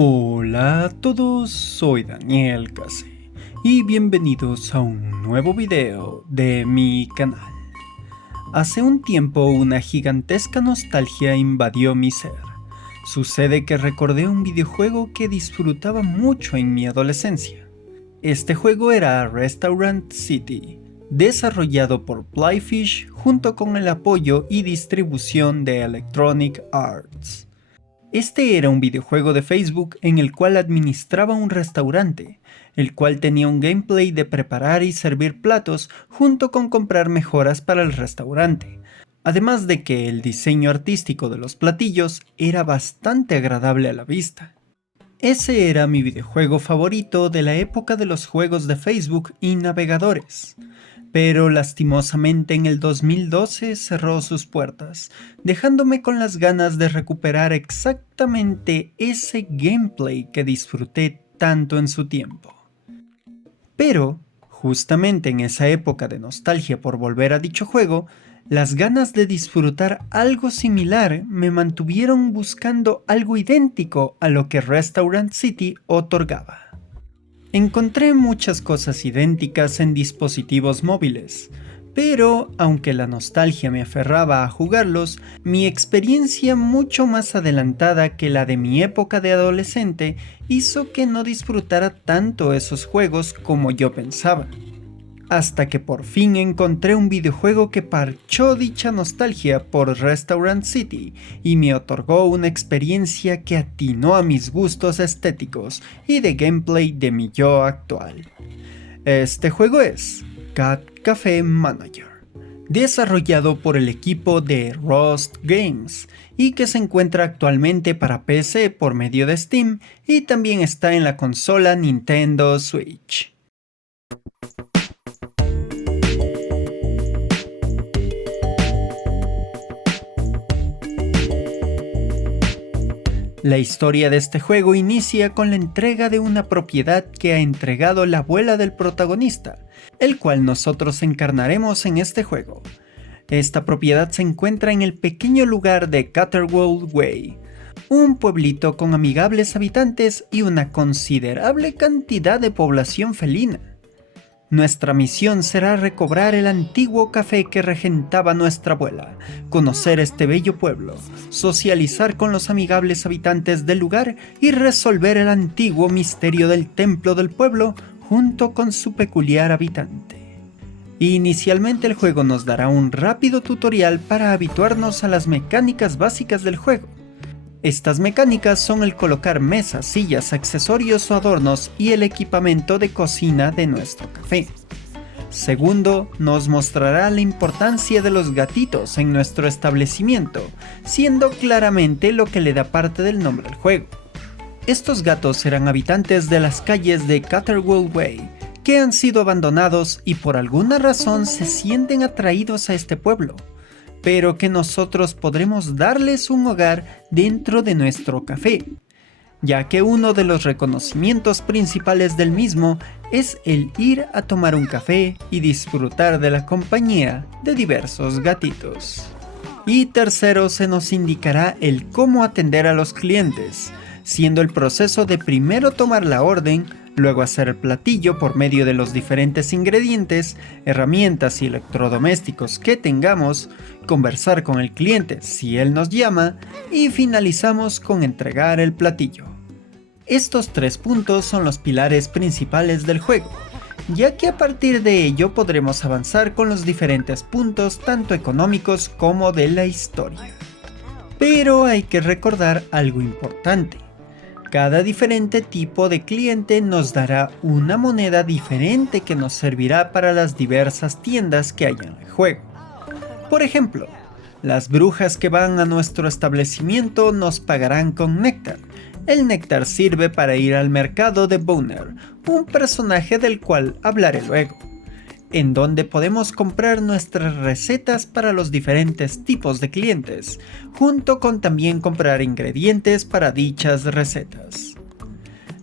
Hola a todos, soy Daniel Case y bienvenidos a un nuevo video de mi canal. Hace un tiempo una gigantesca nostalgia invadió mi ser. Sucede que recordé un videojuego que disfrutaba mucho en mi adolescencia. Este juego era Restaurant City, desarrollado por Playfish junto con el apoyo y distribución de Electronic Arts. Este era un videojuego de Facebook en el cual administraba un restaurante, el cual tenía un gameplay de preparar y servir platos junto con comprar mejoras para el restaurante, además de que el diseño artístico de los platillos era bastante agradable a la vista. Ese era mi videojuego favorito de la época de los juegos de Facebook y navegadores. Pero lastimosamente en el 2012 cerró sus puertas, dejándome con las ganas de recuperar exactamente ese gameplay que disfruté tanto en su tiempo. Pero, justamente en esa época de nostalgia por volver a dicho juego, las ganas de disfrutar algo similar me mantuvieron buscando algo idéntico a lo que Restaurant City otorgaba. Encontré muchas cosas idénticas en dispositivos móviles, pero aunque la nostalgia me aferraba a jugarlos, mi experiencia mucho más adelantada que la de mi época de adolescente hizo que no disfrutara tanto esos juegos como yo pensaba. Hasta que por fin encontré un videojuego que parchó dicha nostalgia por Restaurant City y me otorgó una experiencia que atinó a mis gustos estéticos y de gameplay de mi yo actual. Este juego es Cat Café Manager, desarrollado por el equipo de Rust Games y que se encuentra actualmente para PC por medio de Steam y también está en la consola Nintendo Switch. La historia de este juego inicia con la entrega de una propiedad que ha entregado la abuela del protagonista, el cual nosotros encarnaremos en este juego. Esta propiedad se encuentra en el pequeño lugar de Catterwold Way, un pueblito con amigables habitantes y una considerable cantidad de población felina. Nuestra misión será recobrar el antiguo café que regentaba nuestra abuela, conocer este bello pueblo, socializar con los amigables habitantes del lugar y resolver el antiguo misterio del templo del pueblo junto con su peculiar habitante. Inicialmente el juego nos dará un rápido tutorial para habituarnos a las mecánicas básicas del juego. Estas mecánicas son el colocar mesas, sillas, accesorios o adornos y el equipamiento de cocina de nuestro café. Segundo, nos mostrará la importancia de los gatitos en nuestro establecimiento, siendo claramente lo que le da parte del nombre al juego. Estos gatos serán habitantes de las calles de Catterwold Way, que han sido abandonados y por alguna razón se sienten atraídos a este pueblo, pero que nosotros podremos darles un hogar dentro de nuestro café, ya que uno de los reconocimientos principales del mismo es el ir a tomar un café y disfrutar de la compañía de diversos gatitos. Y tercero, se nos indicará el cómo atender a los clientes, siendo el proceso de primero tomar la orden, luego hacer el platillo por medio de los diferentes ingredientes, herramientas y electrodomésticos que tengamos, conversar con el cliente si él nos llama y finalizamos con entregar el platillo. Estos tres puntos son los pilares principales del juego, ya que a partir de ello podremos avanzar con los diferentes puntos tanto económicos como de la historia. Pero hay que recordar algo importante. Cada diferente tipo de cliente nos dará una moneda diferente que nos servirá para las diversas tiendas que hay en el juego. Por ejemplo, las brujas que van a nuestro establecimiento nos pagarán con néctar. El néctar sirve para ir al mercado de Boner, un personaje del cual hablaré luego, en donde podemos comprar nuestras recetas para los diferentes tipos de clientes, junto con también comprar ingredientes para dichas recetas.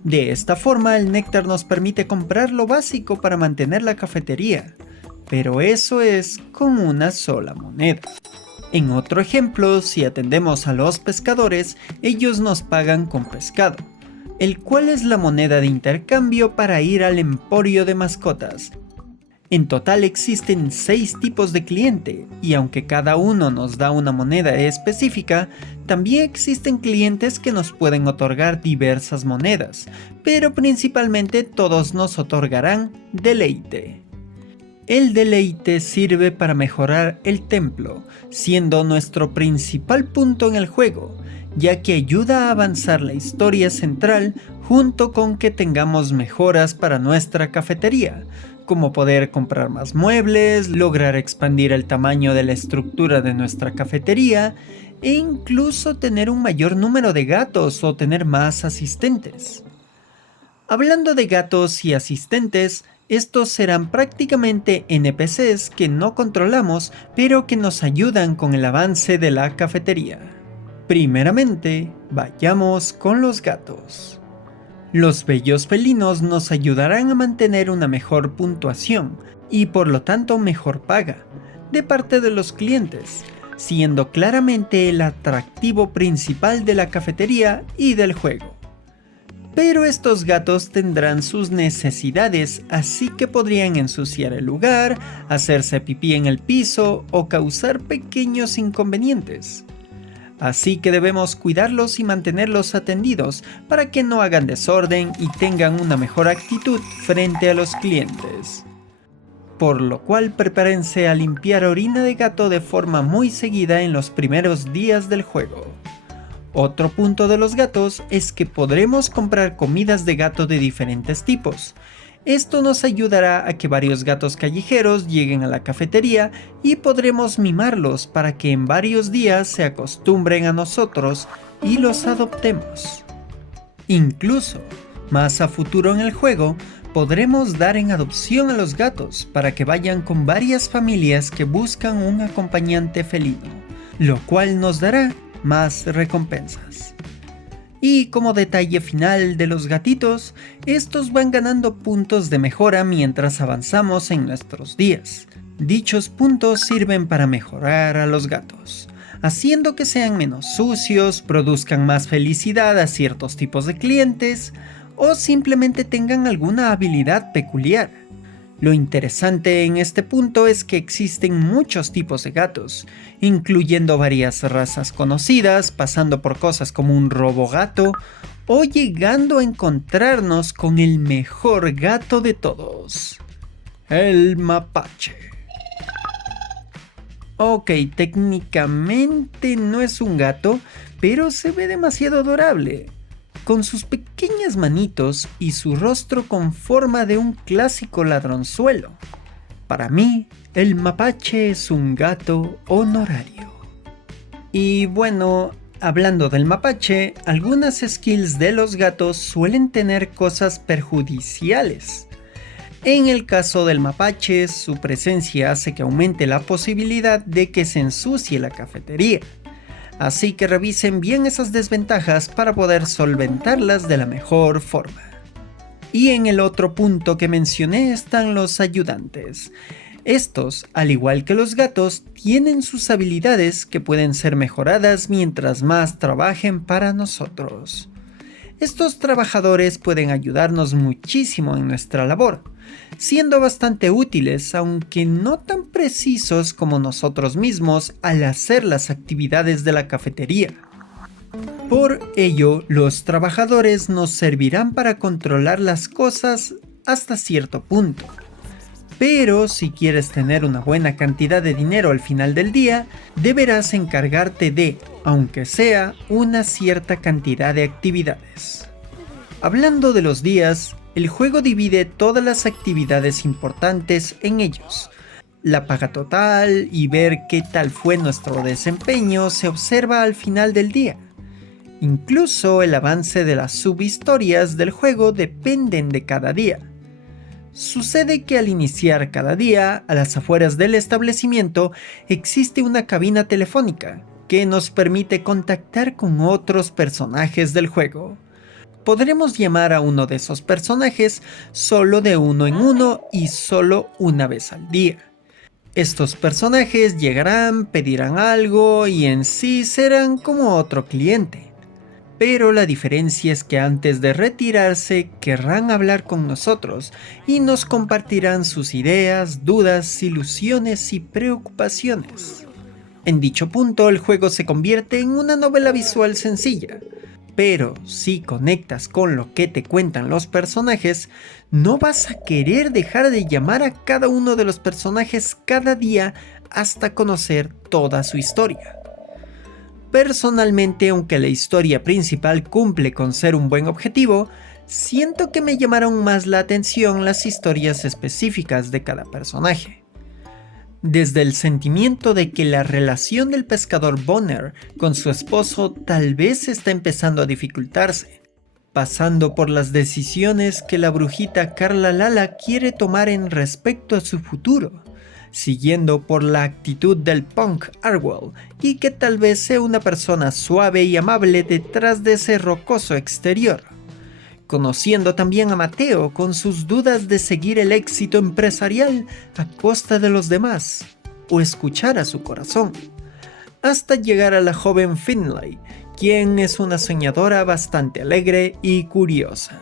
De esta forma el néctar nos permite comprar lo básico para mantener la cafetería, pero eso es con una sola moneda. En otro ejemplo, si atendemos a los pescadores, ellos nos pagan con pescado, el cual es la moneda de intercambio para ir al emporio de mascotas. En total existen 6 tipos de cliente, y aunque cada uno nos da una moneda específica, también existen clientes que nos pueden otorgar diversas monedas, pero principalmente todos nos otorgarán deleite. El deleite sirve para mejorar el templo, siendo nuestro principal punto en el juego, ya que ayuda a avanzar la historia central junto con que tengamos mejoras para nuestra cafetería, como poder comprar más muebles, lograr expandir el tamaño de la estructura de nuestra cafetería e incluso tener un mayor número de gatos o tener más asistentes. Hablando de gatos y asistentes, estos serán prácticamente NPCs que no controlamos, pero que nos ayudan con el avance de la cafetería. Primeramente, vayamos con los gatos. Los bellos felinos nos ayudarán a mantener una mejor puntuación y por lo tanto mejor paga de parte de los clientes, siendo claramente el atractivo principal de la cafetería y del juego. Pero estos gatos tendrán sus necesidades, así que podrían ensuciar el lugar, hacerse pipí en el piso o causar pequeños inconvenientes. Así que debemos cuidarlos y mantenerlos atendidos para que no hagan desorden y tengan una mejor actitud frente a los clientes. Por lo cual prepárense a limpiar orina de gato de forma muy seguida en los primeros días del juego. Otro punto de los gatos es que podremos comprar comidas de gato de diferentes tipos. Esto nos ayudará a que varios gatos callejeros lleguen a la cafetería y podremos mimarlos para que en varios días se acostumbren a nosotros y los adoptemos. Incluso, más a futuro en el juego, podremos dar en adopción a los gatos para que vayan con varias familias que buscan un acompañante felino, lo cual nos dará más recompensas. Y como detalle final de los gatitos, estos van ganando puntos de mejora mientras avanzamos en nuestros días. Dichos puntos sirven para mejorar a los gatos, haciendo que sean menos sucios, produzcan más felicidad a ciertos tipos de clientes o simplemente tengan alguna habilidad peculiar. Lo interesante en este punto es que existen muchos tipos de gatos, incluyendo varias razas conocidas, pasando por cosas como un robogato o llegando a encontrarnos con el mejor gato de todos, el mapache. Ok, técnicamente no es un gato, pero se ve demasiado adorable, con sus pequeñas manitos y su rostro con forma de un clásico ladronzuelo. Para mí, el mapache es un gato honorario. Y bueno, hablando del mapache, algunas skills de los gatos suelen tener cosas perjudiciales. En el caso del mapache, su presencia hace que aumente la posibilidad de que se ensucie la cafetería. Así que revisen bien esas desventajas para poder solventarlas de la mejor forma. Y en el otro punto que mencioné están los ayudantes. Estos, al igual que los gatos, tienen sus habilidades que pueden ser mejoradas mientras más trabajen para nosotros. Estos trabajadores pueden ayudarnos muchísimo en nuestra labor, siendo bastante útiles aunque no tan precisos como nosotros mismos al hacer las actividades de la cafetería. Por ello, los trabajadores nos servirán para controlar las cosas hasta cierto punto. Pero si quieres tener una buena cantidad de dinero al final del día, deberás encargarte de, aunque sea, una cierta cantidad de actividades. Hablando de los días, el juego divide todas las actividades importantes en ellos. La paga total y ver qué tal fue nuestro desempeño se observa al final del día. Incluso el avance de las subhistorias del juego dependen de cada día. Sucede que al iniciar cada día, a las afueras del establecimiento, existe una cabina telefónica que nos permite contactar con otros personajes del juego. Podremos llamar a uno de esos personajes solo de uno en uno y solo una vez al día. Estos personajes llegarán, pedirán algo y en sí serán como otro cliente. pero la diferencia es que antes de retirarse querrán hablar con nosotros y nos compartirán sus ideas, dudas, ilusiones y preocupaciones. En dicho punto, el juego se convierte en una novela visual sencilla, pero si conectas con lo que te cuentan los personajes, no vas a querer dejar de llamar a cada uno de los personajes cada día hasta conocer toda su historia. Personalmente, aunque la historia principal cumple con ser un buen objetivo, siento que me llamaron más la atención las historias específicas de cada personaje. Desde el sentimiento de que la relación del pescador Bonner con su esposo tal vez está empezando a dificultarse, pasando por las decisiones que la brujita Carla Lala quiere tomar en respecto a su futuro, siguiendo por la actitud del punk Arwell y que tal vez sea una persona suave y amable detrás de ese rocoso exterior. Conociendo también a Mateo con sus dudas de seguir el éxito empresarial a costa de los demás, o escuchar a su corazón, hasta llegar a la joven Finlay, quien es una soñadora bastante alegre y curiosa.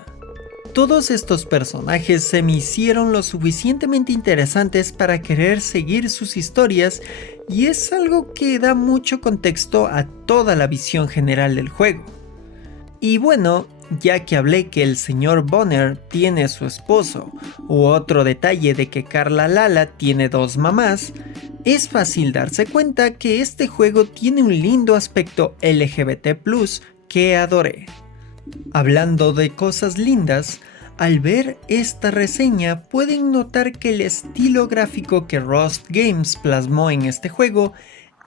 Todos estos personajes se me hicieron lo suficientemente interesantes para querer seguir sus historias, y es algo que da mucho contexto a toda la visión general del juego. Y bueno, ya que hablé que el señor Bonner tiene su esposo, u otro detalle de que Carla Lala tiene dos mamás, es fácil darse cuenta que este juego tiene un lindo aspecto LGBT+, que adoré. Hablando de cosas lindas, al ver esta reseña pueden notar que el estilo gráfico que Rust Games plasmó en este juego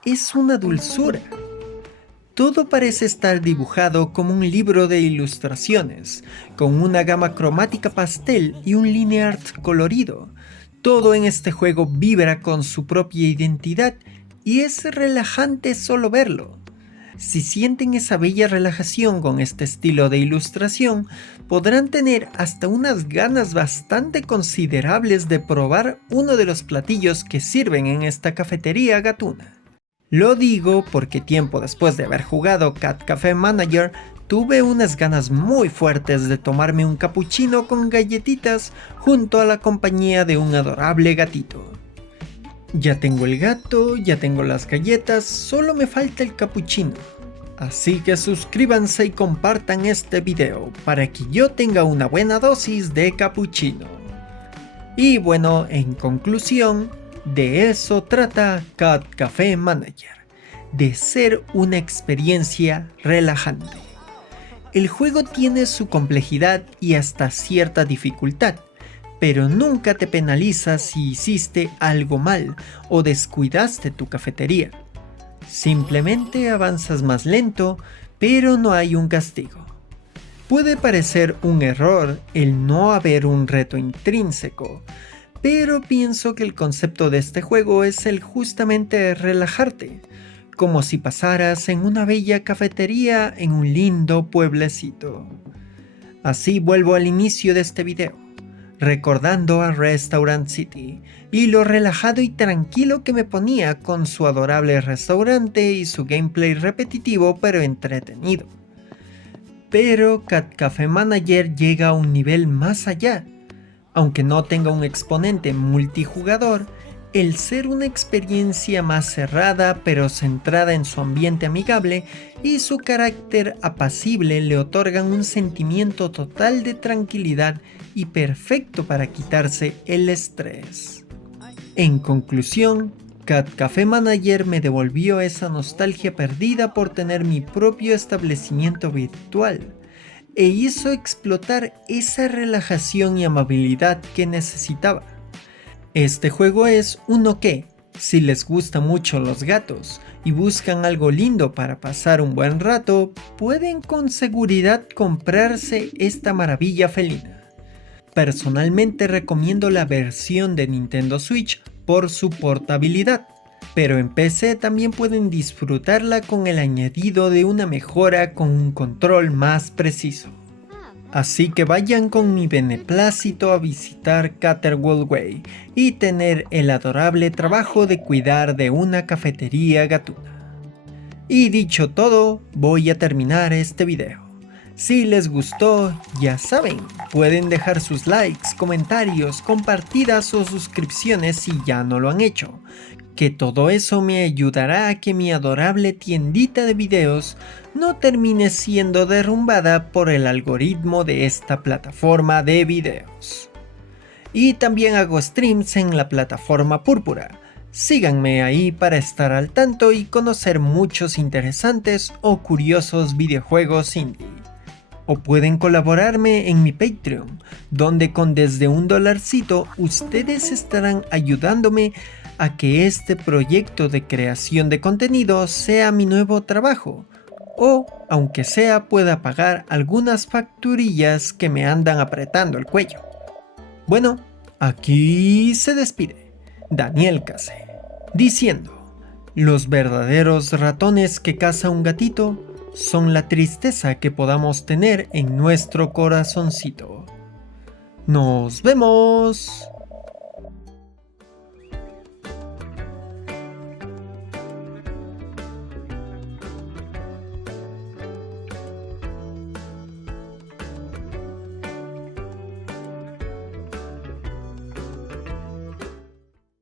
es una dulzura. Todo parece estar dibujado como un libro de ilustraciones, con una gama cromática pastel y un line art colorido. Todo en este juego vibra con su propia identidad y es relajante solo verlo. Si sienten esa bella relajación con este estilo de ilustración, podrán tener hasta unas ganas bastante considerables de probar uno de los platillos que sirven en esta cafetería gatuna. Lo digo porque tiempo después de haber jugado Cat Café Manager, tuve unas ganas muy fuertes de tomarme un cappuccino con galletitas junto a la compañía de un adorable gatito. Ya tengo el gato, ya tengo las galletas, solo me falta el cappuccino. Así que suscríbanse y compartan este video para que yo tenga una buena dosis de cappuccino. Y bueno, en conclusión, de eso trata Cat Café Manager, de ser una experiencia relajante. El juego tiene su complejidad y hasta cierta dificultad, pero nunca te penaliza si hiciste algo mal o descuidaste tu cafetería. Simplemente avanzas más lento, pero no hay un castigo. Puede parecer un error el no haber un reto intrínseco, pero pienso que el concepto de este juego es el justamente relajarte, como si pasaras en una bella cafetería en un lindo pueblecito. Así vuelvo al inicio de este video, recordando a Restaurant City y lo relajado y tranquilo que me ponía con su adorable restaurante y su gameplay repetitivo pero entretenido. Pero Cat Café Manager llega a un nivel más allá. Aunque no tenga un exponente multijugador, el ser una experiencia más cerrada pero centrada en su ambiente amigable y su carácter apacible le otorgan un sentimiento total de tranquilidad y perfecto para quitarse el estrés. En conclusión, Cat Café Manager me devolvió esa nostalgia perdida por tener mi propio establecimiento virtual, e hizo explotar esa relajación y amabilidad que necesitaba. Este juego es uno que, si les gustan mucho los gatos y buscan algo lindo para pasar un buen rato, pueden con seguridad comprarse esta maravilla felina. Personalmente recomiendo la versión de Nintendo Switch por su portabilidad, pero en PC también pueden disfrutarla con el añadido de una mejora con un control más preciso. Así que vayan con mi beneplácito a visitar Catterwell Way y tener el adorable trabajo de cuidar de una cafetería gatuna. Y dicho todo, voy a terminar este video. Si les gustó, ya saben, pueden dejar sus likes, comentarios, compartidas o suscripciones si ya no lo han hecho, que todo eso me ayudará a que mi adorable tiendita de videos no termine siendo derrumbada por el algoritmo de esta plataforma de videos. Y también hago streams en la plataforma Púrpura. Síganme ahí para estar al tanto y conocer muchos interesantes o curiosos videojuegos indie. O pueden colaborarme en mi Patreon, donde con desde $1 ustedes estarán ayudándome a que este proyecto de creación de contenido sea mi nuevo trabajo, o aunque sea pueda pagar algunas facturillas que me andan apretando el cuello. Bueno, aquí se despide Daniel Case, diciendo: los verdaderos ratones que caza un gatito son la tristeza que podamos tener en nuestro corazoncito. ¡Nos vemos!